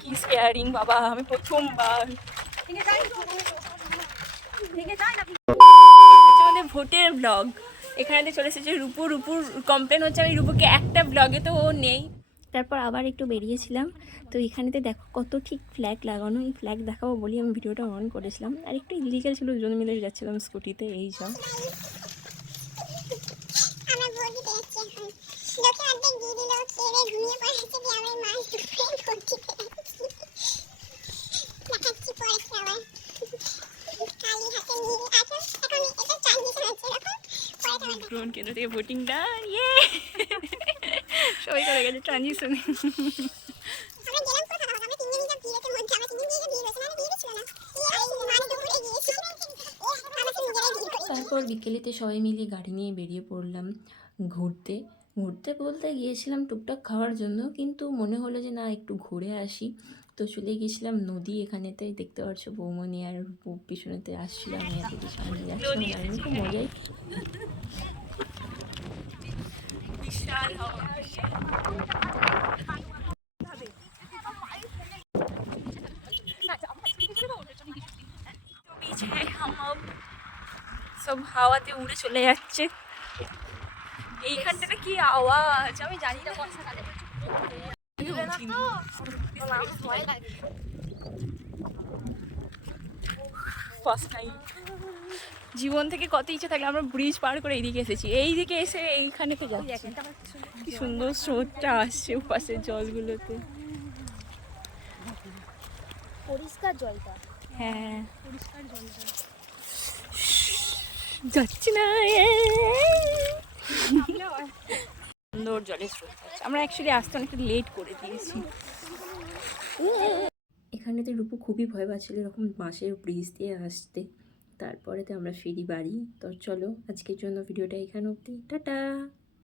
কি স্কেয়ারিং বাবা, আমি প্রথমবার। আমাদের ভোটের ব্লগ এখানে চলে এসেছে। রূপুর কমপ্লেন হচ্ছে আমি রূপুকে একটা ব্লগে তো ও নেই। তারপর আবার একটু বেরিয়েছিলাম, তো এখানেতে দেখো কত ঠিক ফ্ল্যাগ লাগানো। এই ফ্ল্যাগ দেখাবো বলি আমি ভিডিওটা অন করেছিলাম, আর একটু ইলিগাল ছিল, দুজন মিলে যাচ্ছিলাম স্কুটিতে। এই সব গ্রহণ কেন্দ্র থেকে ভোটিংটা ইয়ে সবাই করে গেছে ট্রানজিশন। তারপর বিকেলেতে সবাই মিলে গাড়ি নিয়ে বেরিয়ে পড়লাম ঘুরতে। ঘুরতে বলতে গিয়েছিলাম টুকটাক খাওয়ার জন্য, কিন্তু মনে হলো যে না একটু ঘুরে আসি, তো চলে গেছিলাম নদী। এখানেতেই দেখতে পাচ্ছ বৌমনি আর পিছনেতে আসছিল, আমি এদিকে সামনে যাচ্ছিলাম, আমি খুব মজাই। বিশাল সব হাওয়াতে উড়ে চলে যাচ্ছে। এইখানটাতে কি আওয়াজ আমি জানি না। জীবন থেকে কত ইচ্ছে থাকলে আমরা ব্রিজ পার করে এইদিকে এসেছি, এইদিকে এসে এইখানেতে যাচ্ছি। কি সুন্দর স্রোতটা আসছে পাশের জলগুলোতে, পরিষ্কার জলটা। হ্যাঁ পরিষ্কার জলটা যাচ্ছি না। সুন্দর জলের স্রোত আছে। আমরা অ্যাকচুয়ালি আসতে অনেকটা লেট করে দিয়েছি। এখানেতে রূপু খুবই ভয় পাচ্ছিল এরকম বাঁশের ব্রিজ দিয়ে আসতে। তারপরেতে আমরা ফিরি বাড়ি। তো চলো আজকের জন্য ভিডিওটা এখানে অবধি, টাটা।